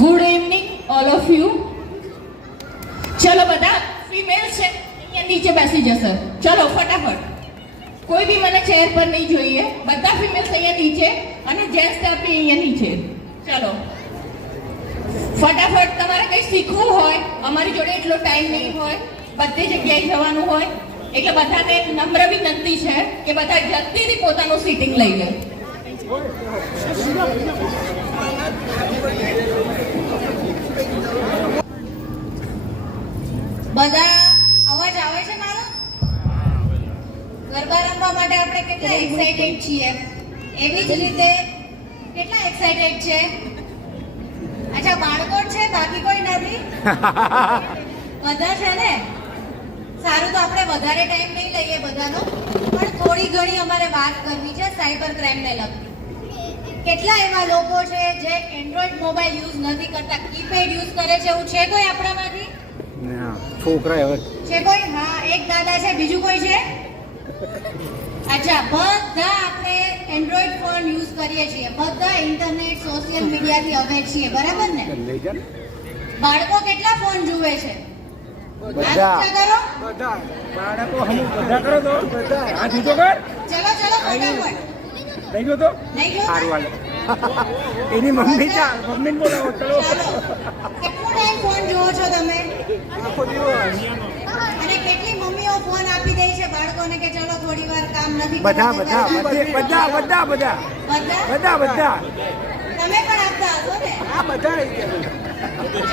Good evening all of you. ચલો બધા female છે અહીંયા નીચે બેસી જશે. ચલો ફટાફટ, કોઈ બી મને ચેર પર નહીં જોઈએ. બધા ફિમેલ્સ અહીંયા નીચે અને જેન્ટ્સ સ્ટાફ બી અહીંયા નીચે. ચલો ફટાફટ, તમારે કંઈ શીખવું હોય, અમારી જોડે એટલો ટાઈમ નહીં હોય, બધી જગ્યાએ જવાનું હોય, એટલે બધાને નમ્ર વિનંતી છે કે બધા જલ્દીથી પોતાનું સીટિંગ લઈ લે. બધા અવાજ આવે છે મારો? ગરબા રમવા માટે આપણે કેટલા એક્સાઇટેડ છીએ, એવી જ રીતે કેટલા એક્સાઇટેડ છે? અચ્છા, બાળકો છે, બાકી કોઈ નથી? બધા છે ને? સારું, તો આપણે વધારે ટાઈમ નહીં લઈએ બધાનો, પણ થોડી ઘણી અમારે વાત કરવી છે સાયબર ક્રાઇમને લગતી. કેટલા એવા લોકો છે જે એન્ડ્રોઈડ મોબાઈલ યુઝ નથી કરતા, કીપેડ યુઝ કરે છે? એવું છે કોઈ આપણામાંથી? છોકરા હવે છે કોઈ? હા, એક દાદા છે, બીજું કોઈ છે? અચ્છા, બધા આપણે એન્ડ્રોઈડ ફોન યુઝ કરીએ છીએ, બધા ઇન્ટરનેટ સોશિયલ મીડિયાથી અવેર છીએ, બરાબર ને? બાળકો કેટલા ફોન જુએ છે? બધા કરો, બધા બાળકો હમ બધા કરો તો બધા આ જીતો કર ચલો ચલો ફટાફટ. નહીં જો તો નહીં જો? સારું વાલે એની મમ્મી ચા મમ્મીને બોલાવો ચલો. ચાલો, કેટલો ટાઈમ ફોન જુઓ છો તમે? આખો દિવસ અને કેટલી મમ્મીઓ ફોન આપી દે છે બાળકોને કે ચલો થોડી વાર કામ નથી બધા કરવું, બધા બધા બધા બધા બધા બધા બધા તમે પણ આપતા હશો ને? આ બધા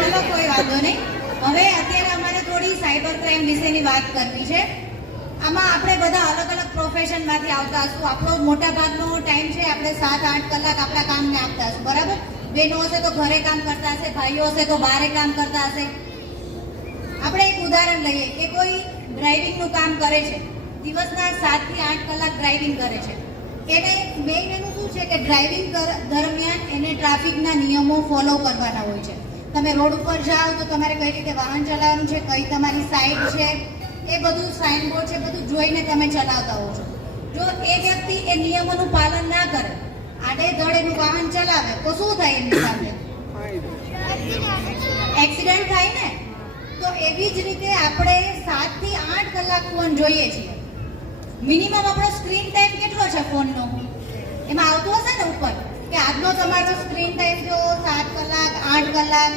ચલો, કોઈ વાંધો નહીં. હવે અત્યારે અમારે થોડી સાયબર ક્રાઇમ વિશેની વાત કરવી છે. આમાં આપણે બધા અલગ અલગ પ્રોફેશનમાંથી આવતા હશું. આપણો મોટા ભાગનો ટાઈમ છે, આપણે 7-8 કલાક આપણા કામને આપતા હશું, બરાબર? બહેનો હશે તો ઘરે કામ કરતા હશે, ભાઈઓ હશે તો બહારે કામ કરતા હશે. આપણે એક ઉદાહરણ લઈએ કે કોઈ ડ્રાઇવિંગનું કામ કરે છે, દિવસના 7 થી 8 કલાક ડ્રાઇવિંગ કરે છે. એને મેઇન એનું શું છે કે ડ્રાઇવિંગ દરમિયાન એને ટ્રાફિકના નિયમો ફોલો કરવાના હોય છે. તમે રોડ ઉપર જાઓ તો તમારે કઈ રીતે વાહન ચલાવવાનું છે, કઈ તમારી સાઈડ છે, એ બધું સાઇનબોર્ડ છે, બધું જોઈને તમે ચલાવતા હો છો. જો એ વ્યક્તિ એ નિયમોનું પાલન ના કરે, આડેધડ એનું વાહન ચલાવે તો શું થાય એની સાથે? એક્સિડન્ટ થાય ને. તો એવી જ રીતે આપણે 7 થી 8 કલાક ફોન જોઈએ છીએ. મિનિમમ આપણો સ્ક્રીન ટાઈમ કેટલો છે ફોનનો? એમાં આવતું હશે ને ઉપર કે આજનો તમારો સ્ક્રીન ટાઈમ જો 7 કલાક, 8 કલાક,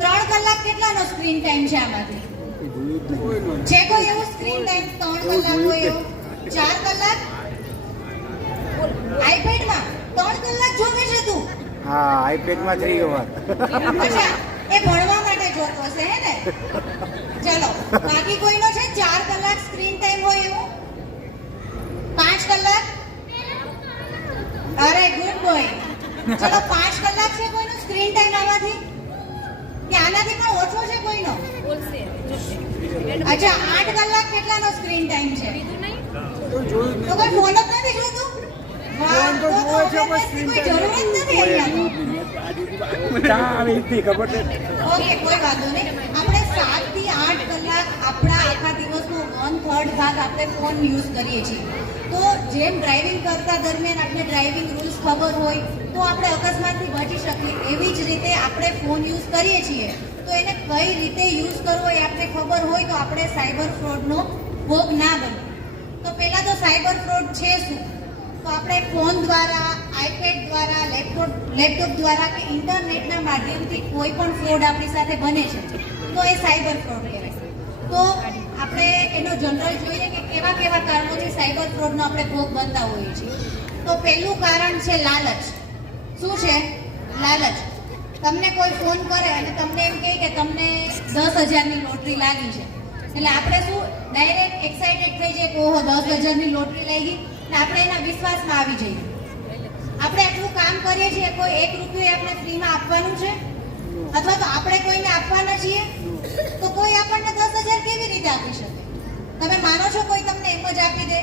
3 કલાક કેટલાનો સ્ક્રીન ટાઈમ છે આમાંથી? છે કોઈ એવું સ્ક્રીન ટાઈમ 3 કલાક હોય એવું? 4 કલાક? આઈપેડમાં 3 કલાક જોવે છે તું? હા, આઈપેડમાં 3 અવર. અચ્છા, એ ભણવા માટે જોતો હશે હે ને? ચલો, બાકી કોઈનો છે 4 કલાક સ્ક્રીન ટાઈમ હોય એવું? 5 કલાક? અરે ગુડ બોય. ચલો, 5 કલાક છે કોઈનો સ્ક્રીન ટાઈમ આમાંથી? કે આનાથી પણ ઓછો છે કોઈનો? અચ્છા, 8 કલાક કેટલાનો સ્ક્રીન ટાઈમ છે? તો કોઈ ફોન જ નથી જોતું? ફોન તો જુએ છે પણ સ્ક્રીન કોઈ જરૂર જ નથી અહીંયા. ખબર છે. ઓકે, કોઈ વાંધો નહીં. આપણે 7 થી 8 કલાક આપણા આખા દિવસનો 1/3 ભાગ આપણે ફોન યુઝ કરીએ છીએ. તો જેમ ડ્રાઇવિંગ કરતા દરમિયાન આપણે ડ્રાઇવિંગ રૂલ્સ ખબર હોય તો આપણે અકસ્માતથી બચી શકીએ, એવી જ રીતે આપણે ફોન યુઝ કરીએ છીએ તો એને કઈ રીતે યુઝ કરવો એ આપણે ખબર હોય તો આપણે સાયબર ફ્રોડનો ભોગ ના બનીએ. તો પહેલા તો સાયબર ફ્રોડ છે શું? તો આપણે ફોન દ્વારા, આઈપેડ દ્વારા, લેપટોપ દ્વારા કે ઇન્ટરનેટના માધ્યમથી કોઈ પણ ફ્રોડ આપણી સાથે બને છે તો એ સાયબર ફ્રોડ કહેવાય. તો આપણે એનો જનરલ જોઈએ કે કેવા કેવા કારણોથી સાયબર ફ્રોડનો આપણે ભોગ બનતા હોઈએ છીએ. તો પહેલું કારણ છે લાલચ. શું છે? લાલચ. તમને કોઈ ફોન કરે અને તમને એમ કહે કે તમને 10,000ની લોટરી લાગી છે, એટલે આપણે શું ડાયરેક્ટ એક્સાઇટેડ થઈ જાય કે ઓહો 10,000ની લોટરી લાગી, ને આપણે એના વિશ્વાસમાં આવી જઈએ. આપણે આટલું કામ કરીએ છીએ, કોઈ 1 રૂપિયો આપણે ફ્રીમાં આપવાનું છે અથવા તો આપણે કોઈને આપવાના છીએ તો કોઈ આપણને 10,000 કેવી રીતે આપી શકે? તમે માનો છો કોઈ તમને એમ જ આપી દે?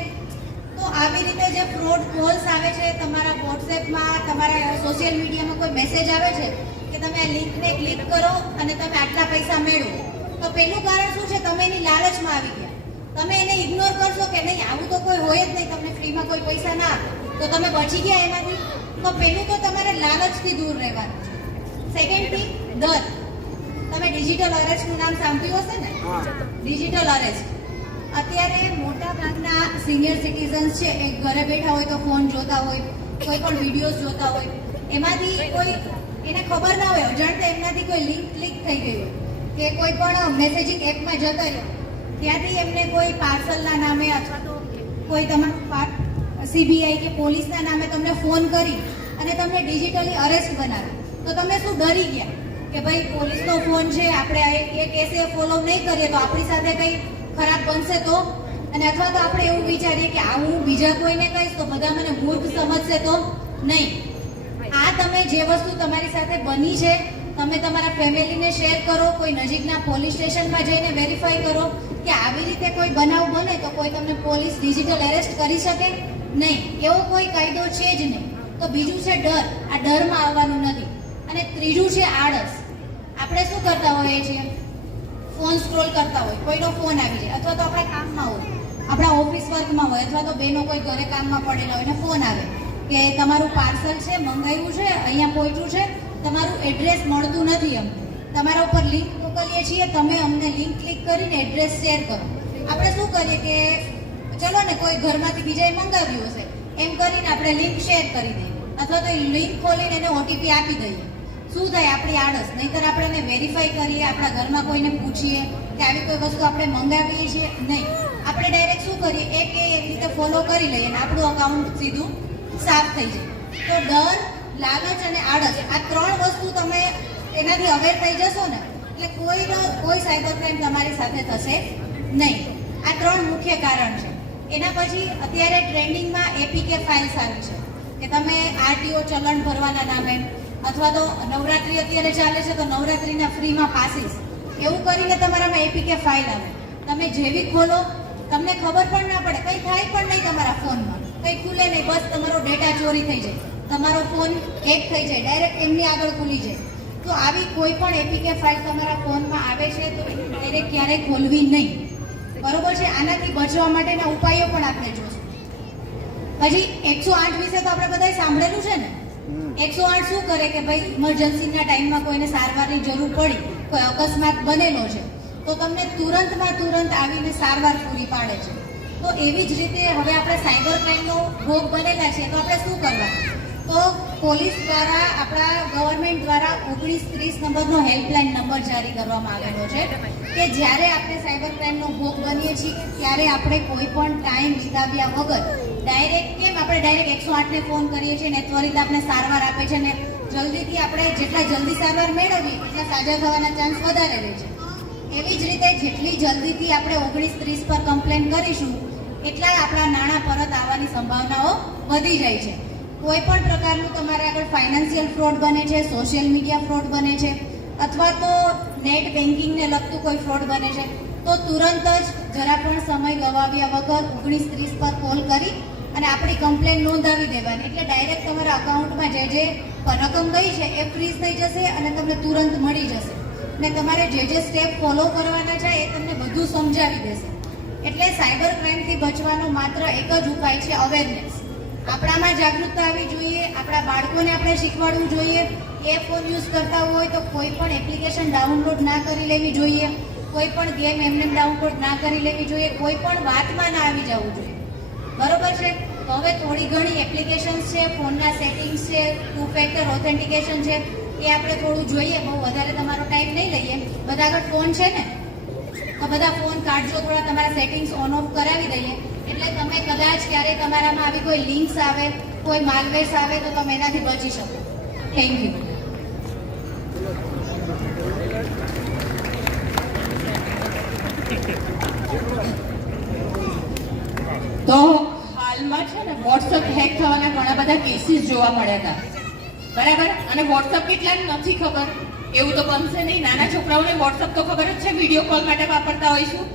તો આવી રીતે જે ફ્રોડ કોલ્સ આવે છે, તમારા વોટ્સએપમાં, તમારા સોશિયલ મીડિયામાં કોઈ મેસેજ આવે છે કે તમે આ લિંકને ક્લિક કરો અને તમે આટલા પૈસા મેળવો, તો પહેલું કારણ શું છે? તમે એની લાલચમાં આવી ગયા. તમે એને ઇગ્નોર કરશો કે નહીં આવું તો કોઈ હોય જ નહીં, તમને ફ્રીમાં કોઈ પૈસા ના આપે, તો તમે બચી ગયા એનાથી. તો પહેલું તો તમારે લાલચથી દૂર રહેવાનું છે. સેકન્ડ થિંગ, દર. તમે ડિજિટલ અરેસ્ટનું નામ સાંભળ્યું હશે ને? હા. Digital arrest. અત્યારે મોટા ભાગના સિનિયર સિટીઝન્સ છે એ ઘરે બેઠા હોય તો ફોન જોતા હોય, કોઈ પણ વિડીયોઝ જોતા હોય, એમાંથી કોઈ એને ખબર ના હોય, અજાણતા એમનાથી કોઈ લિંક ક્લિક થઈ ગઈ હોય કે કોઈ પણ મેસેજિંગ એપમાં જતા રહ્યો, ત્યાંથી એમને કોઈ પાર્સલના નામે અથવા તો કોઈ તમારું સીબીઆઈ કે પોલીસના નામે તમને ફોન કરી અને તમને ડિજિટલી અરેસ્ટ બનાવે, તો તમે શું ડરી ગયા કે ભાઈ પોલીસનો ફોન છે, આપણે એ કેસે ફોલો નહીં કરીએ તો આપણી સાથે કંઈ ખરાબ બનશે તો, અને અથવા તો આપણે એવું વિચારીએ કે આ હું બીજા કોઈને કહીશ તો બધા મને મૂર્ખ સમજશે તો નહીં. આ તમે જે વસ્તુ તમારી સાથે બની છે તમે તમારા ફેમિલીને શેર કરો, કોઈ નજીકના પોલીસ સ્ટેશનમાં જઈને વેરીફાઈ કરો કે આવી રીતે કોઈ બનાવ બને તો કોઈ તમને પોલીસ ડિજિટલ એરેસ્ટ કરી શકે નહીં. એવો કોઈ કાયદો છે જ નહીં. તો બીજું છે ડર. આ ડરમાં આવવાનું નથી. અને ત્રીજું છે આળસ. આપણે શું કરતા હોઈએ છીએ? ફોન સ્ક્રોલ કરતા હોય, કોઈનો ફોન આવી જાય, અથવા તો આપણા કામમાં હોય, આપણા ઓફિસ વર્કમાં હોય, અથવા તો બેનો કોઈ ઘરે કામમાં પડેલા હોય ને ફોન આવે કે તમારું પાર્સલ છે, મંગાવ્યું છે, અહીંયા પહોંચ્યું છે, તમારું એડ્રેસ મળતું નથી, અમને તમારા ઉપર લિંક મોકલીએ છીએ, તમે અમને લિંક ક્લિક કરીને એડ્રેસ શેર કરો. આપણે શું કરીએ કે ચલો ને કોઈ ઘરમાંથી બીજાએ મંગાવ્યું હશે એમ કરીને આપણે લિંક શેર કરી દઈએ, અથવા તો એ લિંક ખોલીને એને ઓટીપી આપી દઈએ. શું થાય? આપણી આળસ. નહીંતર આપણે એને વેરીફાઈ કરીએ, આપણા ઘરમાં કોઈને પૂછીએ કે આવી કોઈ વસ્તુ આપણે મંગાવીએ છીએ નહીં. આપણે ડાયરેક્ટ શું કરીએ, એવી રીતે ફોલો કરી લઈએ અને આપણું અકાઉન્ટ સીધું સાફ થઈ જાય. તો ડર, લાલચ અને આળસ, આ ત્રણ વસ્તુ તમે એનાથી અવેર થઈ જશો ને એટલે કોઈ સાયબર ક્રાઇમ તમારી સાથે થશે નહીં. આ ત્રણ મુખ્ય કારણ છે. એના પછી અત્યારે ટ્રેન્ડિંગમાં એપીકે ફાઇલ્સ આવી છે કે તમે આરટીઓ ચલણ ભરવાના નામે, અથવા તો નવરાત્રી અત્યારે ચાલે છે તો નવરાત્રીના ફ્રીમાં પાસીસ, એવું કરીને તમારામાં એપીકે ફાઇલ આવે. તમે જેવી ખોલો તમને ખબર પણ ના પડે, કંઈ થાય પણ નહીં તમારા ફોનમાં, કંઈ ખુલે નહીં, બસ તમારો ડેટા ચોરી થઈ જાય, તમારો ફોન હેક થઈ જાય, ડાયરેક્ટ એમની આગળ ખુલી જાય. તો આવી કોઈ પણ એપીકે ફાઇલ તમારા ફોનમાં આવે છે તો ડાયરેક્ટ ક્યારેય ખોલવી નહીં. બરોબર છે? આનાથી બચવા માટેના ઉપાયો પણ આપણે જોશું. પછી 108 વિશે તો આપણે બધાએ સાંભળેલું છે ને. 108 શું કરે કે ભાઈ ઇમરજન્સીના ટાઈમમાં કોઈને સારવારની જરૂર પડી, કોઈ અકસ્માત બનેલો છે તો તમને તુરંતમાં તુરંત આવીને સારવાર પૂરી પાડે છે. તો એવી જ રીતે હવે આપણે સાયબર ક્રાઇમનો ભોગ બનેલા છે તો આપણે શું કરવાનું? તો પોલીસ દ્વારા, આપણા ગવર્મેન્ટ દ્વારા 1930 નંબરનો હેલ્પલાઇન નંબર જારી કરવામાં આવેલો છે કે જ્યારે આપણે સાયબર ક્રાઇમનો ભોગ બનીએ છીએ ત્યારે આપણે કોઈ પણ ટાઈમ વિતાવ્યા વગર આપણે ડાયરેક્ટ 108ને ફોન કરીએ છીએ ને ત્વરિત આપણે સારવાર આપે છે ને જલ્દીથી આપણે જેટલા જલ્દી સારવાર મેળવીએ એટલા સાજા થવાના ચાન્સ વધારે રહે છે. એવી જ રીતે જેટલી જલ્દીથી આપણે 1930 પર કમ્પ્લેન કરીશું એટલા આપણા નાણાં પરત આવવાની સંભાવનાઓ વધી જાય છે. કોઈ પણ પ્રકારનું તમારે આગળ ફાઇનાન્શિયલ ફ્રોડ બને છે, સોશિયલ મીડિયા ફ્રોડ બને છે, અથવા તો નેટ બેન્કિંગને લગતું કોઈ ફ્રોડ બને છે તો તુરંત જ જરા પણ સમય ગવાવ્યા વગર 1930 પર કોલ કરી અને આપણી કમ્પ્લેન નોંધાવી દેવાની. એટલે ડાયરેક્ટ તમારા અકાઉન્ટમાં જે રકમ ગઈ છે એ ફ્રીઝ થઈ જશે અને તમને તુરંત મળી જશે. ને તમારે જે સ્ટેપ ફોલો કરવાના છે એ તમને બધું સમજાવી દેશે. એટલે સાયબર ક્રાઇમથી બચવાનો માત્ર એક જ ઉપાય છે, અવેરનેસ. આપણામાં જાગૃતતા આવવી જોઈએ, આપણા બાળકોને આપણે શીખવાડવું જોઈએ. એ ફોન યુઝ કરતા હોય તો કોઈ પણ એપ્લિકેશન ડાઉનલોડ ના કરી લેવી જોઈએ, કોઈ પણ ગેમ એમને ડાઉનલોડ ના કરી લેવી જોઈએ, કોઈ પણ વાતમાં ના આવી જવું જોઈએ. બરોબર છે? તો હવે થોડી ઘણી એપ્લિકેશન્સ છે, ફોનના સેટિંગ્સ છે, 2 ફેક્ટર ઓથેન્ટિકેશન છે, એ આપણે થોડું જોઈએ. બહુ વધારે તમારો ટાઈમ નહીં લઈએ. બધા આગળ ફોન છે ને તો બધા ફોન કાઢજો, થોડા તમારા સેટિંગ્સ ઓન ઓફ કરાવી દઈએ એટલે તમે કદાચ ક્યારેય તમારામાં આવી કોઈ લિંક્સ આવે, કોઈ માલવેર્સ આવે તો તમે એનાથી બચી શકો. Thank you. તો હાલમાં છે ને વોટ્સઅપ હેક થવાના ઘણા બધા કેસીસ જોવા મળ્યા હતા, બરાબર? અને વોટ્સઅપ કેટલા નથી ખબર, એવું તો બનશે નહીં. નાના છોકરાઓને વોટ્સઅપ તો ખબર જ છે, વિડીયો કોલ માટે વાપરતા હોઈશું.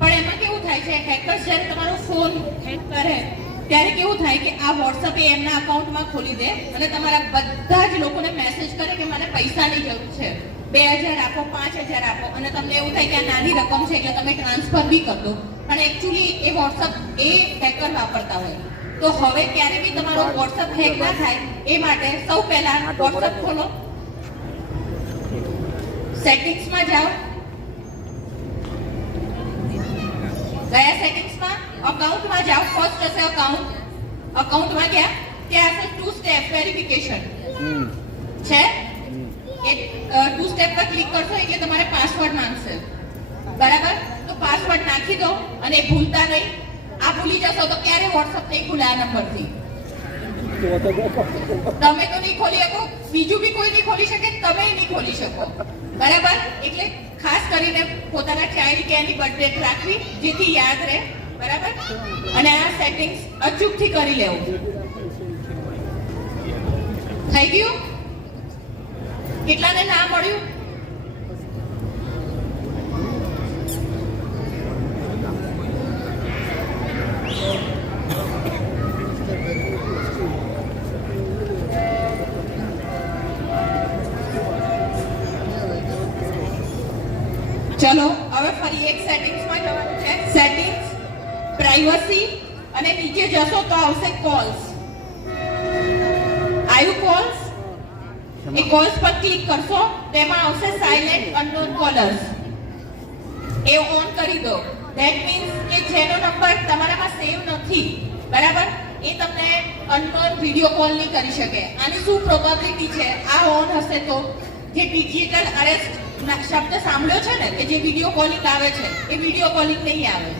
પણ એમાં કેવું થાય છે, હેકર્સ જ્યારે તમારો ફોન હેક કરે ત્યારે કેવું થાય કે આ વોટ્સઅપ એ એમના અકાઉન્ટમાં ખોલી દે અને તમારા બધા જ લોકોને મેસેજ કરે કે મને પૈસાની જરૂર છે, 2000 આપો, 5000 આપો, અને તમને એવું થાય કે આ નાની રકમ છે એટલે તમે ટ્રાન્સફર બી કરી દો. પણ એકચ્યુઅલી એ વોટ્સઅપ એ હેકર વાપરતા હોય. તો હવે ક્યારે બી તમારો વોટ્સઅપ હેક ના થાય એ માટે સૌ પહેલા વોટ્સઅપ ખોલો, સેટિંગ્સમાં જાઓ. ગયા સેટિંગ્સમાં અકાઉન્ટમાં જાઓ. ફર્સ્ટ હશે અકાઉન્ટ. અકાઉન્ટમાં ગયા ત્યાં હશે 2 સ્ટેપ વેરિફિકેશન છે. એ 2 સ્ટેપ પર ક્લિક કરશો એટલે તમારે પાસવર્ડ માંગશે. બરાબર? તો પાસવર્ડ નાખી દો અને ભૂલતા નહીં. આ ભૂલી જશો તો ક્યારે WhatsApp નહીં ખુલે આ નંબરથી. તમે તો નહીં ખોલી શકો, બીજું બી કોઈ નહીં ખોલી શકે, તમે નહીં ખોલી શકો. બરાબર? એટલે ખાસ કરીને પોતાના ચાઇલ્ડ કે એની બર્થ ડેટ રાખવી જેથી યાદ રહે. બરાબર? અને આ સેટિંગ્સ અચૂકથી કરી લેવું. થઈ ગયું? કેટલાને ના મળ્યું? ચલો હવે ફરી એક સેટિંગ્સમાં જવાનું છે. સેટિંગ્સ, પ્રાઇવસી અને નીચે જશો તો આવશે કોલ્સ. આવ્યું કોલ્સ? એ કોલ્સ પર ક્લિક કરશો તેમાં આવશે સાયલેન્ટ અનનોન કોલર્સ. એ ઓન કરી દો. ધેટ મીન્સ કે જેનો નંબર તમારામાં સેવ નથી, બરાબર, એ તમને અનનોન વિડિયો કોલ નહીં કરી શકે. આની શું પ્રોબેબિલિટી છે? આ ઓન હશે તો જે ડિજિટલ અરેસ્ટ શબ્દ સાંભળ્યો છે ને કે જે વિડિયો કોલિંગ આવે છે એ વિડિયો કોલિંગ નહીં આવે.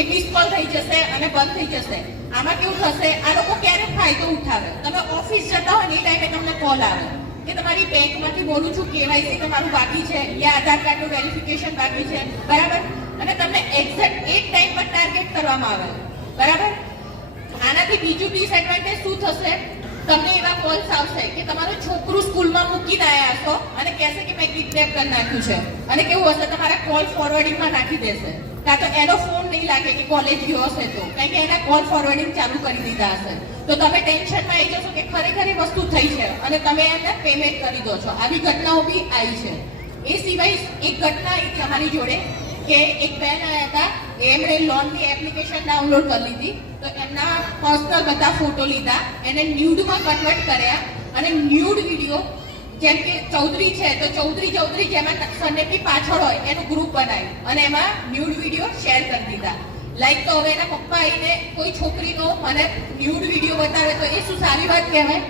એ મિસ કોલ થઈ જશે અને બંધ થઈ જશે. આમાં કેવું થશે? આ લોકો ક્યારે ફાયદો ઉઠાવે? તમે ઓફિસ જતા હોય ને એ ટાઈમે તમને કોલ આવે કે તમારી બેંકમાંથી બોલું છું, કેવાયસી તમારું બાકી છે યા આધાર કાર્ડનું વેરિફિકેશન બાકી છે. બરાબર? અને તમને એક્ઝેક્ટ એક ટાઈમ પર ટાર્ગેટ કરવામાં આવે. બરાબર? આનાથી બીજું ડિસએડવાન્ટેજ શું થશે? તમને એવા કોલ્સ આવશે કે તમારું છોકરું સ્કૂલમાં મૂકીને આવ્યા હશો અને કહેશે કે મેં કિડનેપ કરી નાખ્યું છે. અને કેવું હશે? તમારા કોલ ફોરવર્ડિંગમાં નાખી દેશે. કાં તો એનો ફોન નહીં લાગે કે કોલેજ ગયો હશે તો, કારણ કે એના કોલ ફોરવર્ડિંગ ચાલુ કરી દીધા હશે. તો તમે ટેન્શનમાં આવી જશો કે ખરેખર એ વસ્તુ થઈ છે અને તમે એને પેમેન્ટ કરી દો છો. આવી ઘટનાઓ બી આવી છે. એ સિવાય એક ઘટના આવી છે અમારી જોડે કે એક બેન આવ્યા હતા, એમણે લોનની એપ્લિકેશન ડાઉનલોડ કરી લીધી. તો એમના પર્સનલ બધા ફોટો લીધા, એને ન્યૂડમાં કન્વર્ટ કર્યા અને ન્યૂડ વિડીયો, જેમ કે ચૌધરી છે તો ચૌધરી જેમાં સરનેમની પાછળ હોય એનું ગ્રુપ બનાવ્યું અને એમાં ન્યૂડ વિડીયો શેર કરી દીધા. લાઈક તો હવે એના પપ્પા આવીને કોઈ છોકરીનો મને ન્યૂડ વિડીયો બતાવે તો એ શું સારી વાત કહેવાય?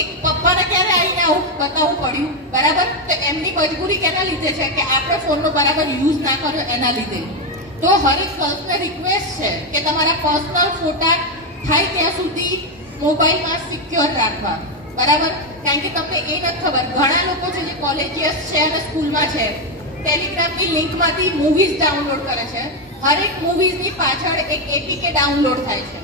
એક પપ્પાને ક્યારે આવીને આવું બતાવવું પડ્યું? બરાબર? તો એમની મજબૂરી કેના લીધે છે કે આપણે ફોનનો બરાબર યુઝ ના કર્યો એના લીધે. તો હરેક ગર્લ્સને રિક્વેસ્ટ છે કે તમારા પર્સનલ ફોટા થાય ત્યાં સુધી મોબાઈલમાં સિક્યોર રાખવા. બરાબર? કારણ કે તમને એ નથી ખબર, ઘણા લોકો છે જે કોલેજીયસ છે અને સ્કૂલમાં છે, ટેલિગ્રામની લિંકમાંથી મૂવીઝ ડાઉનલોડ કરે છે. હરેક મૂવીઝની પાછળ એક એપીકે ડાઉનલોડ થાય છે.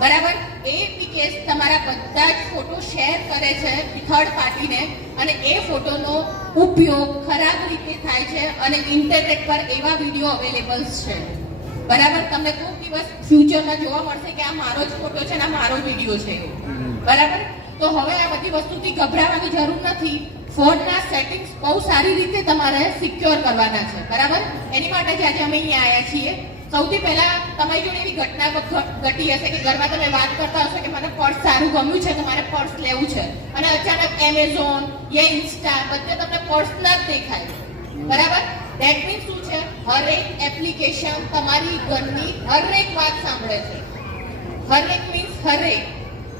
બરાબર? એ એપીકે તમારા બધા જ ફોટો શેર કરે છે થર્ડ પાર્ટીને અને એ ફોટોનો ઉપયોગ ખરાબ રીતે થાય છે અને ઇન્ટરનેટ પર એવા વિડીયો અવેલેબલ છે. બરાબર? તમને કોઈ દિવસ ફ્યુચરમાં જોવા મળશે કે આ મારો જ ફોટો છે ને આ મારો વિડીયો છે. બરાબર? તો હવે આ બધી વસ્તુથી ગભરાવાની જરૂર નથી. ફોનના સેટિંગ્સ બહુ સારી રીતે તમારે સિક્યોર કરવાના છે. બરાબર? એની માટે જ આજે અમે અહીંયા આવ્યા છીએ. સૌથી પહેલા તમારી જોડે એવી ઘટના ઘટી હશે કે ઘરમાં તમે વાત કરતા હશો કે મને પર્સ સારું ગમ્યું છે તો મારે પર્સ લેવું છે અને અચાનક એમેઝોન યા ઇન્સ્ટા બધે તમને પર્સના જ દેખાય. બરાબર? ધેટ મીન્સ શું છે? હરેક એપ્લિકેશન તમારી ઘરની હરેક વાત સાંભળે છે. હરેક મીન્સ હરેક.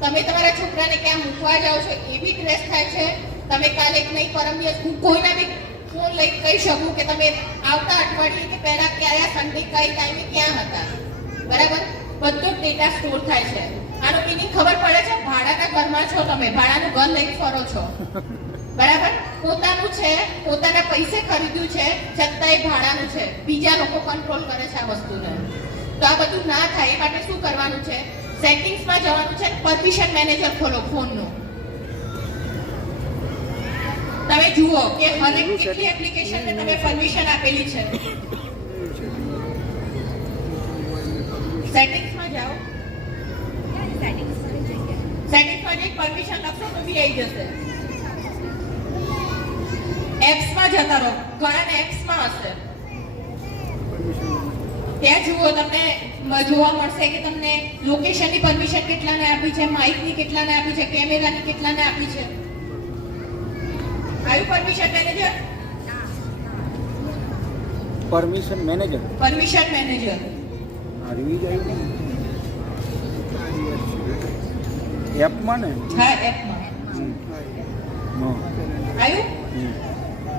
તમે તમારા છોકરાને ક્યાં મૂકવા જાઓ છો એ બી ટ્રેસ થાય છે. તમે કાલે નહીં પરમ દિવસ હું કોઈના બી ફોન લઈ કહી શકું કે તમે આવતા અઠવાડિયે કે પહેલા ક્યારે સન્ડે કઈ ટાઈમે ક્યાં હતા. બરાબર? બધો જ ડેટા સ્ટોર થાય છે. આનો મિનિંગ ખબર પડે છે? ભાડાના ઘરમાં છો તમે, ભાડાનું ઘર લઈને ફરો છો. બરાબર? પોતાનું છે, પોતાના પૈસે ખરીદ્યું છે છતાંય ભાડાનું છે. બીજા લોકો કંટ્રોલ કરે છે આ વસ્તુને. તો આ બધું ના થાય એ માટે શું કરવાનું છે? સેટિંગ્સમાં જવાનું છે, પરમિશન મેનેજર ખોલો ફોનનું. તમે જુઓ કે હરેક કેટલી એપ્લિકેશનને તમે પરમિશન આપેલી છે. સેટિંગ્સમાં જાઓ. સેટિંગ્સમાં જે પરમિશન લખશો તો બી આવી જશે. એપ્સમાં જતા રહો. ઘણા એપ્સમાં હશે. ત્યાં જુઓ તમને જોવા મળશે કે તમને લોકેશનની પરમિશન કેટલાને આપી છે, માઇકની કેટલાને આપી છે, કેમેરાની કેટલાને આપી છે. આવ્યું permission manager? Permission manager permission manager. આ રિવીજ આવ્યું ને એપમાં ને હા, એપમાં હા. આવ્યું.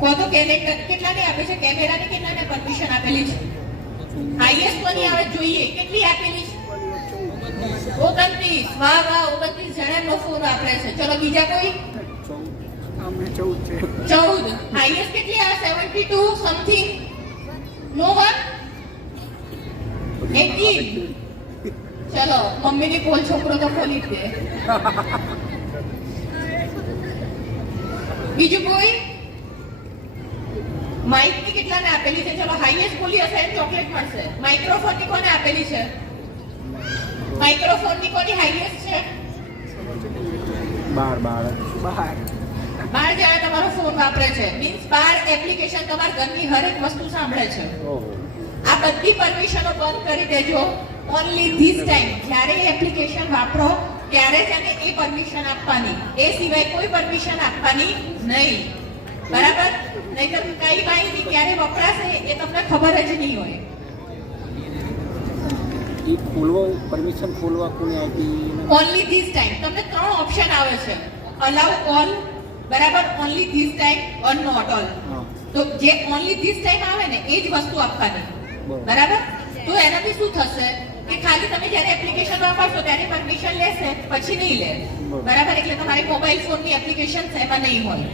કહો તો કેટલાને આપે છે? કેમેરાને કેટલાને પરમિશન આપેલી છે? હાઈએસ્ટ કોની આવે જોઈએ? કેટલી આપેલી છે? 29. વાહ વાહ, 29 જણાનો ફોન વાપરે છે. ચલો બીજા કોઈ? 14 છે 14. હાઈએસ્ટ કેટલી આવે? 72 સમથિંગ. નો વન 18. ચલો મમ્મીની પોલ છોકરો તો ખોલી જ દે. બીજું કોઈ? માઇક ની કેટલાને આપેલી છે? ચલો હાઈએસ્ટ બોલી હશે એને ચોકલેટ મળશે. માઇક્રોફોન ની કોને આપેલી છે? માઇક્રોફોન ની કોની હાઈએસ્ટ છે? 12 જણા તમારો ફોન વાપરે છે. મીન્સ 12 એપ્લિકેશન તમારા ઘરની હરેક વસ્તુ સાંભળે છે. ઓહો. આ બધી પરમિશનો બંધ કરી દેજો. ઓનલી ધીસ ટાઈમ જ્યારે એપ્લિકેશન વાપરો ત્યારે જ એને એ પરમિશન આપવાની. એ સિવાય કોઈ પરમિશન આપવાની નહીં. બરાબર? નહીંતર કઈ માહિતી ક્યારે વપરાશે એ તમને ખબર જ નહીં હોય. એ ખોલવા પરમિશન ખોલવા કોને આપી? ઓનલી ધીસ ટાઈમ તમને 3 ઓપ્શન આવે છે. અલાઉ ઓલ, બરાબર, only this time or not all. હા. તો જે ઓનલી ધીસ ટાઈમ આવે ને એ જ વસ્તુ આપવાની. બરાબર. બરાબર? તો એનાથી શું થશે કે ખાલી તમે જ્યારે એપ્લિકેશન વાપરશો ત્યારે પરમિશન લેશે, પછી નહીં લે. બરાબર. બરાબર? એટલે તમારી મોબાઈલ ફોનની એપ્લિકેશન એમાં નહીં હોય.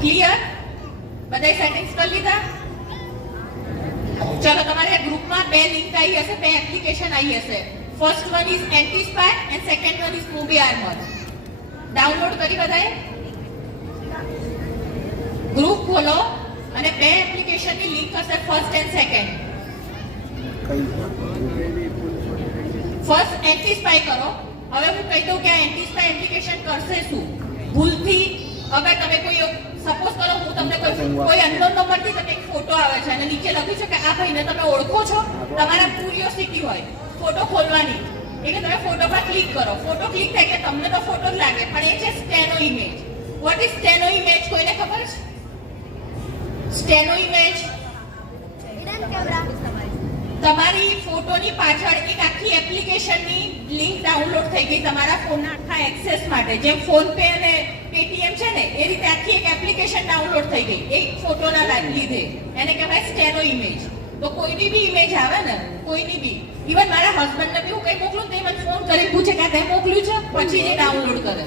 ક્લિયર? બધાય સેટિંગ્સ કરી લીધા? ચલો તમારે ગ્રુપમાં 2 લિંક આવી હશે, 2 એપ્લિકેશન આવી હશે. First one is anti spy and second one is movie armour. Download કરી બધાએ? ગ્રુપ ખોલો અને 2 એપ્લિકેશનની લિંક હશે, first and second. First anti spy કરો. હવે હું કહી દઉં કે આ એન્ટી સ્પાય એપ્લિકેશન કરશે શું. ભૂલથી અગર તમે કોઈ સપોઝ કરો હું તમને કોઈ અનનોન નંબરથી તમને એક ફોટો આવે છે અને નીચે લખ્યું છે કે આ ભાઈને તમે ઓળખો છો, તમારા ક્યુરિયોસિટી હોય ફોટો ખોલવાની, એટલે તમે ફોટો પર ક્લિક કરો. ફોટો ક્લિક થાય કે તમને તો ફોટો જ લાગે, પણ એ છે steno image. What is steno image? કોઈને ખબર છે? સ્ટેનો ઇમેજ તમારી ફોટોની પાછળ એક આખી એપ્લિકેશનની લિંક ડાઉનલોડ થઈ ગઈ તમારા ફોનના આખા એક્સેસ માટે. જેમ ફોન પે અને પેટીએમ છે ને એ રીતે આખી એક એપ્લિકેશન ડાઉનલોડ થઈ ગઈ એક ફોટોના લીધે. એને કહેવાય સ્ટેનો ઇમેજ. તો કોઈની બી ઇમેજ આવે ને, કોઈની બી, ઇવન મારા હસબન્ડને બી હું કઈ મોકલું તો એ મને ફોન કરી પૂછે કે તે મોકલ્યું છે, પછી એ ડાઉનલોડ કરે.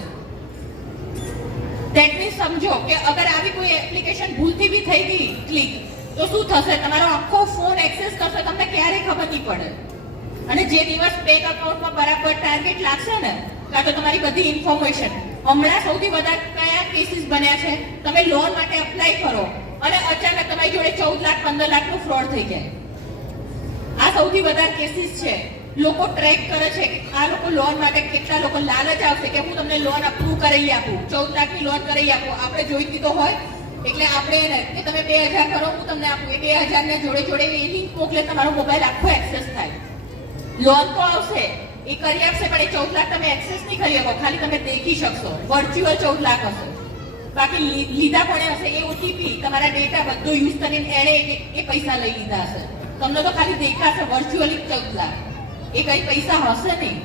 ધેટ મીન્સ સમજો કે અગર આવી કોઈ એપ્લિકેશન ભૂલથી બી થઈ ગઈ ક્લિક તો શું થશે? તમારો આખો ફોન એક્સેસ કરશે, તમને ક્યારેય ખબર નહીં પડે. અને જે દિવસ બેંક અકાઉન્ટમાં બરાબર ટાર્ગેટ લાગશે ને, કાં તો તમારી બધી ઇન્ફોર્મેશન, હમણાં સૌથી વધારે કયા કેસીસ બન્યા છે? તમે લોન માટે અપ્લાય કરો અને અચાનક તમારી જોડે 14 લાખ 15 લાખનું ફ્રોડ થઈ જાય. આ સૌથી વધારે કેસીસ છે. લોકો ટ્રેક કરે છે કે આ લોકો લોન માટે કેટલા લોકો લાલચ આવશે કે હું તમને લોન અપ્રૂવ કરાવી આપું, 14 લાખની લોન કરાવી આપું. આપણે જોઈતી તો હોય એટલે આપણે એને કે તમે 2000 કરો હું તમને આપું, એ 2000 ને જોડે જોડે એ લિંક મોકલે, તમારો મોબાઈલ આખો એક્સેસ થાય. લોન તો આવશે, એ કરી આપશે, પણ એ 14 લાખ તમે એક્સેસ નહીં કરી શકો, ખાલી તમે દેખી શકશો. વર્ચ્યુઅલ 14 લાખ હશે, બાકી લીધા કોણે હશે એ ઓટીપી, તમારા ડેટા બધો યુઝ કરીને એણે એ પૈસા લઈ લીધા હશે. તમને તો ખાલી દેખાશે વર્ચ્યુઅલી 14 લાખ, એ કઈ પૈસા હશે નહીં.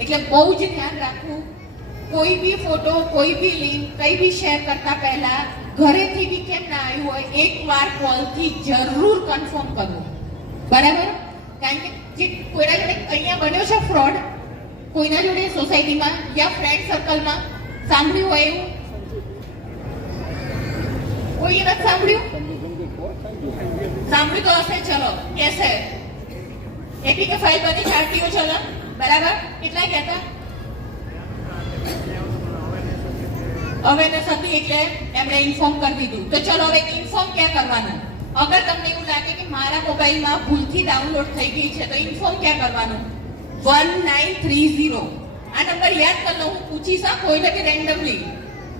એટલે બહુ જ ધ્યાન રાખવું. કોઈ બી ફોટો, કોઈ બી લિંક, કઈ બી શેર કરતા પહેલા ઘરેથી બી કેમ ના આવ્યું હોય એકવાર કોલથી જરૂર કન્ફર્મ કરવું. બરાબર? કારણ કે જે કોઈના જોડે અહીંયા બન્યો છે ફ્રોડ, કોઈના જોડે સોસાયટીમાં યા ફ્રેન્ડ સર્કલમાં સાંભળ્યું હોય એવું કોઈએ નથી સાંભળ્યું? સાંભળ્યું તો હશે. ચલો કેસે એપીકે ફાઇલ બની છે આરટીઓ ચલણ, બરાબર? કેટલા કહેતા અવેરનેસ હતી એટલે એમણે ઇન્ફોર્મ કરી દીધું. તો ચલો હવે ઇન્ફોર્મ ક્યાં કરવાનું? અગર તમને એવું લાગે કે મારા મોબાઈલમાં ભૂલથી ડાઉનલોડ થઈ ગઈ છે તો ઇન્ફોર્મ ક્યાં કરવાનું? 1930. આ નંબર યાદ કરી લો, હું પૂછીશ કોઈને બી રેન્ડમલી.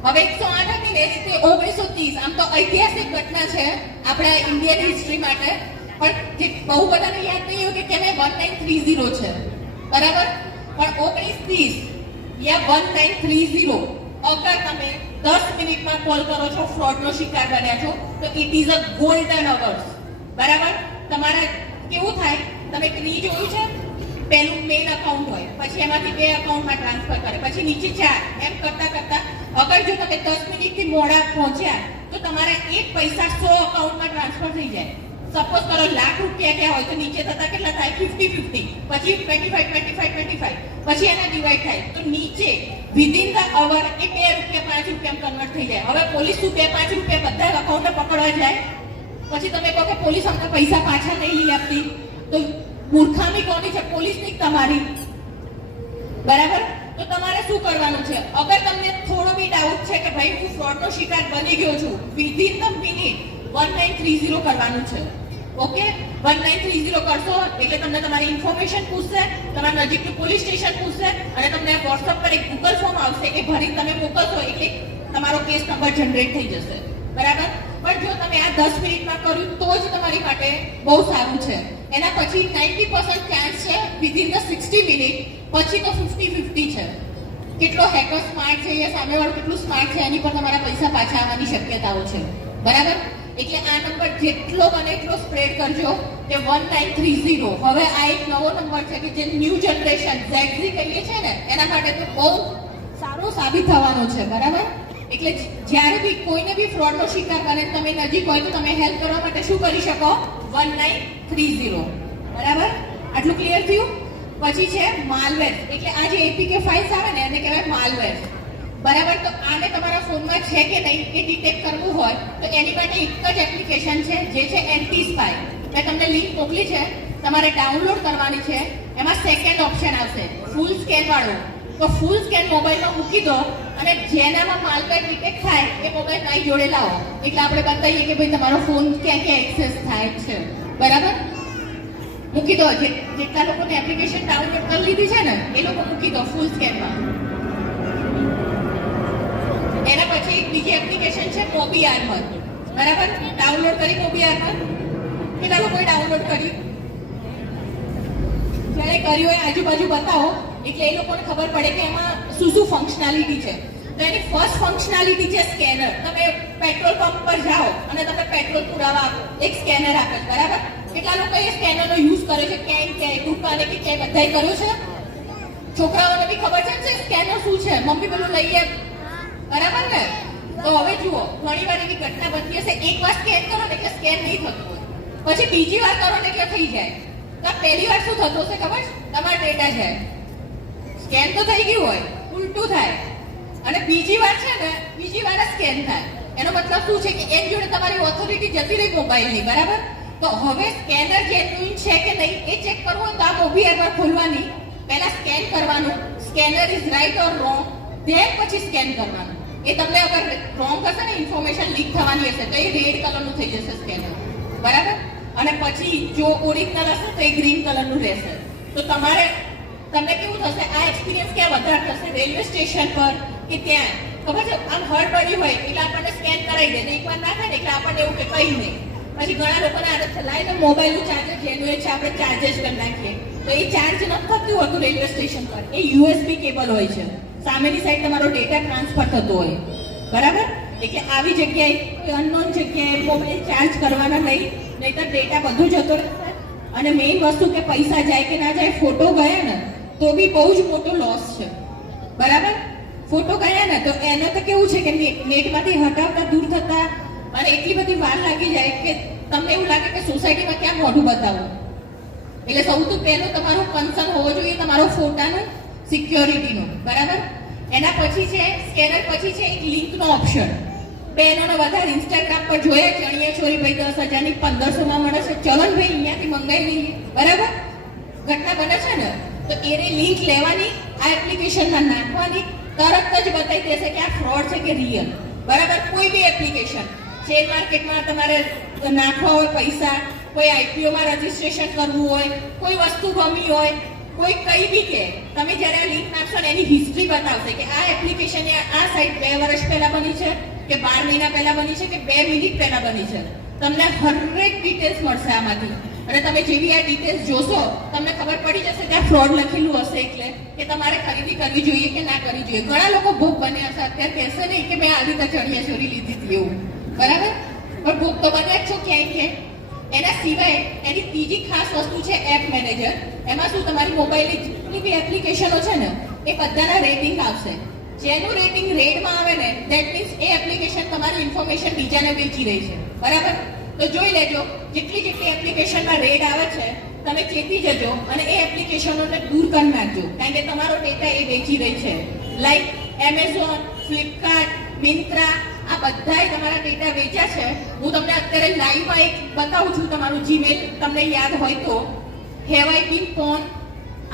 હવે 108 હતી ને એ રીતે 1930. આમ તો ઐતિહાસિક ઘટના છે આપણા ઇન્ડિયન હિસ્ટ્રી માટે, પણ જે બહુ બધાને યાદ નહીં હોય કે કેમ 1930 છે, બરાબર? પણ 1930 યા 1930 અગર તમે 10 મિનિટમાં કોલ કરો છો, ફ્રોડનો શિકાર બન્યા છો, તો it is a golden hours. બરાબર? તમારે કેવું થાય, તમે ક્રી જોયું છે, પહેલું મેઇન અકાઉન્ટ હોય, પછી એમાંથી 2 અકાઉન્ટમાં ટ્રાન્સફર કરે, પછી નીચે 4, એમ કરતા કરતા અગર જો તમે 10 મિનિટથી મોડા પહોંચ્યા તો તમારા એક પૈસા 100 અકાઉન્ટમાં ટ્રાન્સફર થઈ જાય. સપોઝ કરો લાખ રૂપિયા ગયા હોય તો નીચે થતા કેટલા થાય? 50-50, પછી 25-25-25, પછી એના ડિવાઈડ થાય તો નીચે વિધિન ધ અવર એ 2 રૂપિયા 5 રૂપિયા કન્વર્ટ થઈ જાય. હવે પોલીસ શું 2-5 રૂપિયા બધા અકાઉન્ટને પકડવા જાય? પછી તમે કહો કે પોલીસ અમને પૈસા પાછા નહીં લઈ આપતી, તો મૂર્ખામી કોની છે? પોલીસની તમારી. બરાબર? તો તમારે શું કરવાનું છે? અગર તમને થોડો બી ડાઉટ છે કે ભાઈ હું ફ્રોડનો શિકાર બની ગયો છું, વિધિન ધ મિનિટ 1930 કરવાનું છે. ઓકે, 1930 કરશો એટલે તમને તમારી ઇન્ફોર્મેશન પૂછશે, તમારા નજીકનું પોલીસ સ્ટેશન પૂછશે અને તમને વોટ્સઅપ પર એક ગૂગલ ફોર્મ આવશે એ ભરીને તમે મોકલશો એટલે તમારો કેસ નંબર જનરેટ થઈ જશે. બરાબર? પણ જો તમે આ 10 મિનિટમાં કર્યું તો જ તમારી માટે બહુ સારું છે. એના પછી 90% ચાન્સ છે વિધિન ધ 60 મિનિટ, પછી તો 50-50 છે. કેટલો હેકર સ્માર્ટ છે, સામેવાળું કેટલું સ્માર્ટ છે, એની પર તમારા પૈસા પાછા આવવાની શક્યતાઓ છે. બરાબર? એટલે આ નંબર જેટલો બને એટલો સ્પ્રેડ કરજો કે 1930. હવે આ એક નવો નંબર છે કે જે ન્યૂ જનરેશન Z કહીએ છે ને એના માટે તો બહુ સારું સાબિત થવાનો છે. બરાબર? એટલે જ્યારે બી કોઈને બી ફ્રોડનો શિકાર બને તમે નજીક હોય તો તમે હેલ્પ કરવા માટે શું કરી શકો? 1930. બરાબર? આટલું ક્લિયર થયું? પછી છે માલવેર, એટલે આ જે APK ફાઇલ્સ આવે ને એને કહેવાય માલવેર. બરાબર? તો આને તમારા ફોનમાં છે કે નહીં એ ડિટેક્ટ કરવું હોય તો એની માટે એક જ એપ્લિકેશન છે જે છે એન્ટી સ્પાય. મેં તમને લિંક મોકલી છે, તમારે ડાઉનલોડ કરવાની છે. એમાં સેકન્ડ ઓપ્શન આવશે ફૂલ સ્કેન વાળો. તો ફૂલ સ્કેન મોબાઈલમાં મૂકી દો અને જેનામાં માલવેર ડિટેક્ટ થાય એ મોબાઈલ મારી જોડે લાવો એટલે આપણે બતાવીએ કે ભાઈ તમારો ફોન ક્યાં ક્યાં એક્સેસ થાય છે. બરાબર? મૂકી દો. જેટલા લોકોને એપ્લિકેશન ડાઉનલોડ કરી લીધી છે ને એ લોકો મૂકી દો ફૂલ સ્કેનમાં. એના પછી એક બીજી એપ્લિકેશન છે મોબી આર્મર. બરાબર? ડાઉનલોડ કરી મોબી આર્મર? કેટલા લોકોએ ડાઉનલોડ કર્યું? જ્યારે કર્યું હોય આજુબાજુ બતાવો એટલે એ લોકોને ખબર પડે કે એમાં શું શું ફંક્શનાલિટી છે. તો એની ફર્સ્ટ ફંક્શનાલિટી છે સ્કેનર. તમે પેટ્રોલ પંપ પર જાઓ અને તમે પેટ્રોલ પુરાવા આપો, એક સ્કેનર આપે. બરાબર? કેટલા લોકો એ સ્કેનરનો યુઝ કરે છે? ક્યાંય દુકાને કે ક્યાંય બધાય કર્યું છે? છોકરાઓને બી ખબર છે ને સ્કેનર શું છે? મમ્મી પેલું લઈએ. બરાબર ને? તો હવે જુઓ, ઘણી વાર એવી ઘટના બનતી હશે, એક વાર સ્કેન કરો ને એટલે સ્કેન નહીં થતું હોય, પછી બીજી વાર કરો ને એટલે થઈ જાય. તો પહેલી વાર શું થતું હશે ખબર છે? તમારા ડેટા જાય, સ્કેન તો થઈ ગયું હોય, ઉલટું થાય અને બીજી વાર છે ને બીજી વાર સ્કેન થાય. એનો મતલબ શું છે કે એની જોડે તમારી ઓથોરિટી જતી રહી મોબાઈલની. બરાબર? તો હવે સ્કેનર જેન્યુઇન છે કે નહીં એ ચેક કરવું હોય તો આ મોબી એકવાર ખોલવાની, પહેલા સ્કેન કરવાનું, scanner is right or wrong, then પછી સ્કેન કરવાનું. એ તમને અગર રોંગ હશે ને ઇન્ફોર્મેશન લીક થવાની હશે તો એ રેડ કલરનું થઈ જશે સ્કેનર. બરાબર? અને પછી જો ઓરિજિનલ હશે તો એ ગ્રીન કલરનું રહેશે. તો તમારે તમને કેવું થશે? આ એક્સપિરિયન્સ ક્યાં વધારે થશે? રેલવે સ્ટેશન પર કે ત્યાં ખબર છે આમ હળબડી હોય એટલે આપણને સ્કેન કરાવી દે ને એકવાર ના થાય ને એટલે આપણને એવું કે કંઈ નહીં. પછી ઘણા લોકોને આદત છે લાઈને મોબાઈલનું ચાર્જર જેનું છે આપણે ચાર્જેસ કરી નાખીએ તો એ ચાર્જ નથી થતું હોતું રેલવે સ્ટેશન પર. એ USB કેબલ હોય છે, સામેની સાઈડ તમારો ડેટા ટ્રાન્સફર થતો હોય. બરાબર? એટલે આવી જગ્યાએ કોઈ અનનોન જગ્યાએ મોબાઈલ ચાર્જ કરવાના નહીં, નહીંતર ડેટા બધું જતો રહેશે. અને મેઇન વસ્તુ કે પૈસા જાય કે ના જાય, ફોટો ગયા ને તો બી બહુ જ મોટો લોસ છે. બરાબર? ફોટો ગયા ને તો એને તો કેવું છે કે નેટમાંથી હટાવતા દૂર થતા અને એટલી બધી વાર લાગી જાય કે તમને એવું લાગે કે સોસાયટીમાં ક્યાં મોઢું બતાવવું. એટલે સૌથી પહેલું તમારું કન્સર્ન હોવો જોઈએ તમારો ફોટાનું, સિક્યોરિટીનું. બરાબર? એના પછી છે સ્કેનર, પછી છે એક લિંકનો ઓપ્શન. બહેનોને વધારે ઇન્સ્ટાગ્રામ પર જોયા ચણિયા ચોરી ભાઈ 10,000ની 1500માં મળે છે, ચલો ને ભાઈ અહીંયાથી મંગાવી લઈએ. બરાબર? ઘટના બને છે ને તો એને લિંક લેવાની, આ એપ્લિકેશનમાં નાખવાની, તરત જ બતાવી દેશે કે આ ફ્રોડ છે કે રિયલ. બરાબર? કોઈ બી એપ્લિકેશન, શેર માર્કેટમાં તમારે નાખવા હોય પૈસા, કોઈ IPOમાં રજીસ્ટ્રેશન કરવું હોય, કોઈ વસ્તુ ગમી હોય, કોઈ કઈ બી કે તમે જ્યારે આ લિંક નાખશો ને એની હિસ્ટ્રી બતાવશે કે આ એપ્લિકેશન આ સાઇટ 2 વર્ષ પહેલા બની છે કે 12 મહિના પહેલા બની છે કે 2 મિનિટ પહેલા બની છે. તમને હરેક ડિટેલ્સ મળશે આમાંથી. અને તમે જેવી આ ડિટેલ્સ જોશો તમને ખબર પડી જશે કે આ ફ્રોડ લખેલું હશે એટલે કે તમારે ખરીદી કરવી જોઈએ કે ના કરવી જોઈએ. ઘણા લોકો ભોગ બન્યા હશે અત્યારે કહેશે નહીં કે મેં આવી રીતે ચણિયા ચોરી લીધી હતી એવું. બરાબર? પણ ભોગ તો બન્યા જ છો ક્યાંય કે એના સિવાય એની ત્રીજી ખાસ વસ્તુ છે એપ મેનેજર. એમાં શું તમારી મોબાઈલની જેટલી બી એપ્લિકેશનો છે ને એ બધાના રેટિંગ આવશે. જેનું રેટિંગ રેડમાં આવે ને ધેટ મીન્સ એ એપ્લિકેશન તમારી ઇન્ફોર્મેશન બીજાને વેચી રહી છે. બરાબર? તો જોઈ લેજો જેટલી જેટલી એપ્લિકેશનમાં રેડ આવે છે તમે ચેતી જજો અને એ એપ્લિકેશનોને દૂર કરી નાખજો, કારણ કે તમારો ડેટા એ વેચી રહી છે. લાઈક એમેઝોન, ફ્લિપકાર્ટ, મિન્ત્રા, આ બધાય તમારા ડેટા વેચ્યા છે. હું તમને અત્યારે લાઈવમાં એક બતાવું છું. તમારું જીમેલ તમને યાદ હોય તો હેવ આઈ બીન ફોન,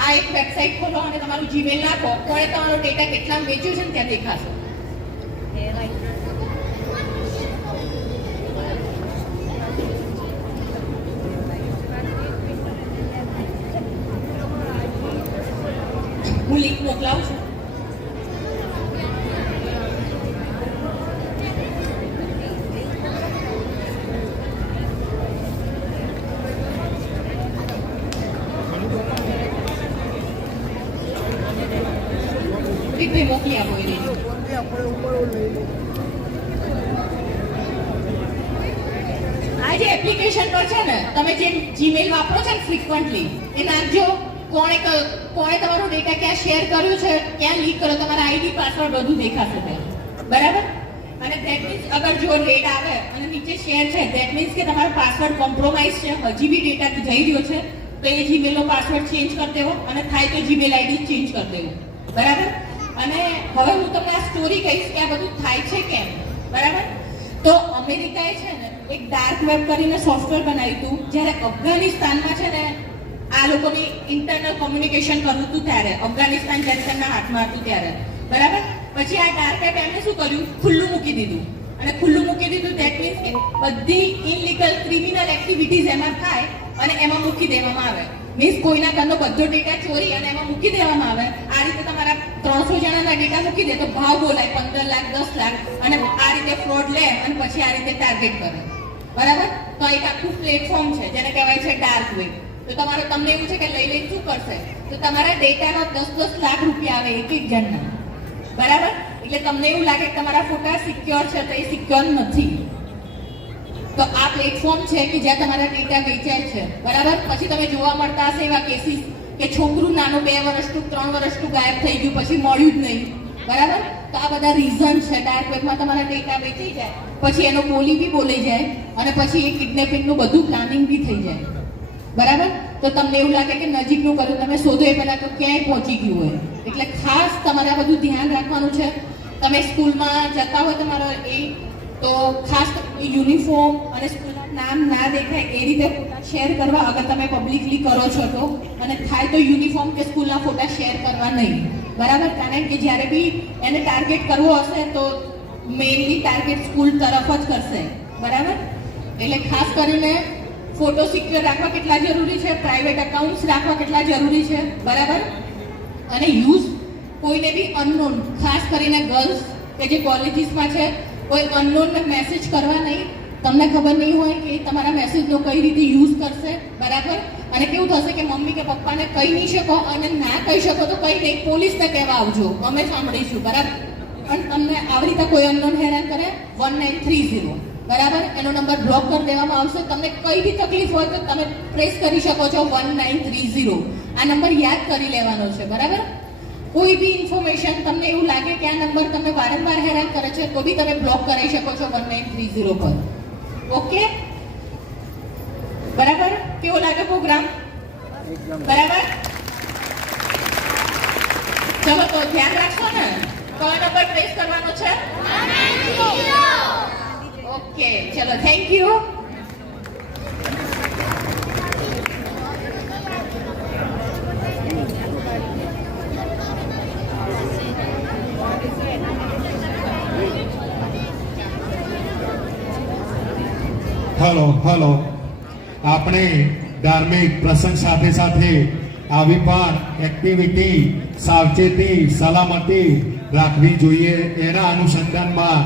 આ એક વેબસાઇટ ખોલો અને તમારું જીમેલ નાખો, કોણે તમારો ડેટા કેટલા વેચ્યું છે ને ત્યાં દેખાશે. હું લિંક મોકલાવું છું. રીતભાઈ મોકલી આપો એ રીતે. આપણે ઉપર લઈ લો. આ જે એપ્લિકેશનો છે ને તમે જે જીમેલ વાપરો છો ને ફ્રીક્વન્ટલી એ નાખજો. કોણે તમારો ડેટા ક્યાં શેર કર્યું છે, ક્યાં લીક કર્યો, તમારા આઈડી પાસવર્ડ બધું દેખાશે ત્યાં. બરાબર? અને ધેટ મીન્સ અગર જો રેડ આવે અને નીચે શેર છે ધેટ મીન્સ કે તમારો પાસવર્ડ કોમ્પ્રોમાઇઝ છે, હજી બી ડેટા જઈ રહ્યો છે, તો એ જીમેલનો પાસવર્ડ ચેન્જ કરી દેવો અને થાય તો જીમેલ આઈડી ચેન્જ કરી દેવો. બરાબર? અને હવે હું તમને આ સ્ટોરી કહીશ કે આ બધું થાય છે કેમ. બરાબર? તો અમેરિકાએ છે ને એક ડાર્ક વેબ કરીને સોફ્ટવેર બનાવ્યું હતું. જ્યારે અફઘાનિસ્તાનમાં છે ને આ લોકોની ઇન્ટરનલ કોમ્યુનિકેશન કરવું હતું ત્યારે, અફઘાનિસ્તાન જ્યારે તેમના હાથમાં હતું ત્યારે. બરાબર? પછી આ ડાર્ક વેબ એમને શું કર્યું, ખુલ્લું મૂકી દીધું. અને ખુલ્લું મૂકી દીધું ધેટ મીન્સ કે બધી ઇનલીગલ ક્રિમિનલ એક્ટિવિટીઝ એમાં થાય અને એમાં મૂકી દેવામાં આવે. મીન્સ કોઈના ઘરનો બધો ડેટા ચોરી અને એમાં મૂકી દેવામાં આવે. આ રીતે તમારા 300 જણાના ડેટા મૂકી દે તો ભાવ બોલાય 15 લાખ 10 લાખ અને આ રીતે ફ્રોડ લે અને પછી આ રીતે ટાર્ગેટ કરે. બરાબર? તો આ એક આખું પ્લેટફોર્મ છે જેને કહેવાય છે ડાર્ક વેબ. તો તમારે તમને એવું છે કે લઈ લઈને શું કરશે, તો તમારા ડેટાનો 10-10 લાખ રૂપિયા આવે એક જણના. બરાબર? એટલે તમને એવું લાગે કે તમારા ફોટા સિક્યોર છે તો એ સિક્યોર નથી. તો આ પ્લેટફોર્મ છે કે જ્યાં તમારા ડેટા વેચાય છે. બરાબર? પછી તમે જોવા મળતા હશે એવા કેસીસ કે છોકરું નાનું 2 વર્ષનું 3 વર્ષનું ગાયબ થઈ ગયું, પછી મળ્યું જ નહીં. બરાબર? તો આ બધા રીઝન છે. ડાર્ક વેબમાં તમારા ડેટા વેચાઈ જાય, પછી એનો બોલી બી બોલાઈ જાય અને પછી એ કિડનેપિંગનું બધું પ્લાનિંગ બી થઈ જાય. બરાબર? તો તમને એવું લાગે કે નજીકનું કર્યું, તમે શોધો એ પહેલા તો ક્યાંય પહોંચી ગયું હોય. એટલે ખાસ તમારે આ બધું ધ્યાન રાખવાનું છે. તમે સ્કૂલમાં જતા હોય તમારો તો ખાસ યુનિફોર્મ અને સ્કૂલના નામ ના દેખાય એ રીતે ફોટા શેર કરવા, અગર તમે પબ્લિકલી કરો છો તો. અને થાય તો યુનિફોર્મ કે સ્કૂલના ફોટા શેર કરવા નહીં. બરાબર? કારણ કે જ્યારે બી એને ટાર્ગેટ કરવો હશે તો મેઇનલી ટાર્ગેટ સ્કૂલ તરફ જ કરશે. બરાબર? એટલે ખાસ કરીને ફોટો સિક્યોર રાખવા કેટલા જરૂરી છે, પ્રાઇવેટ અકાઉન્ટ્સ રાખવા કેટલા જરૂરી છે. બરાબર? અને યુઝ કોઈને બી અનનોન, ખાસ કરીને ગર્લ્સ કે જે કોલેજીસમાં છે, કોઈ અનનોનને મેસેજ કરવા નહીં. તમને ખબર નહીં હોય કે તમારા મેસેજનો કઈ રીતે યુઝ કરશે. બરાબર? અને કેવું થશે કે મમ્મી કે પપ્પાને કહી નહીં શકો અને ના કહી શકો તો કઈ નહીં, પોલીસને કહેવા આવજો, અમે સાંભળીશું. બરાબર? પણ તમને આવી રીતે કોઈ અનનોન હેરાન કરે 1930. બરાબર? એનો નંબર બ્લોક કરી દેવામાં આવશે. તમને કઈ બી તકલીફ હોય તો તમે પ્રેસ કરી શકો છો 1930. આ નંબર યાદ કરી લેવાનો છે. બરાબર? કોઈ બી ઇન્ફોર્મેશન તમને એવું લાગે કે આ નંબર તમને વારંવાર હેરાન કરે છે તો બી તમે બ્લોક કરાવી શકો છો 1930 પર. ઓકે? બરાબર? કેવો લાગે પ્રોગ્રામ? બરાબર? ચલો તો ધ્યાન રાખશો ને. કયો નંબર પ્રેસ કરવાનો છે? ઓકે, ચલો, થેન્ક યુ. હલો હલો, આપણે ધાર્મિક પ્રસંગ સાથે સાથે આવી પણ એક્ટિવિટી, સાવચેતી, સલામતી રાખવી જોઈએ. એના અનુસંધાનમાં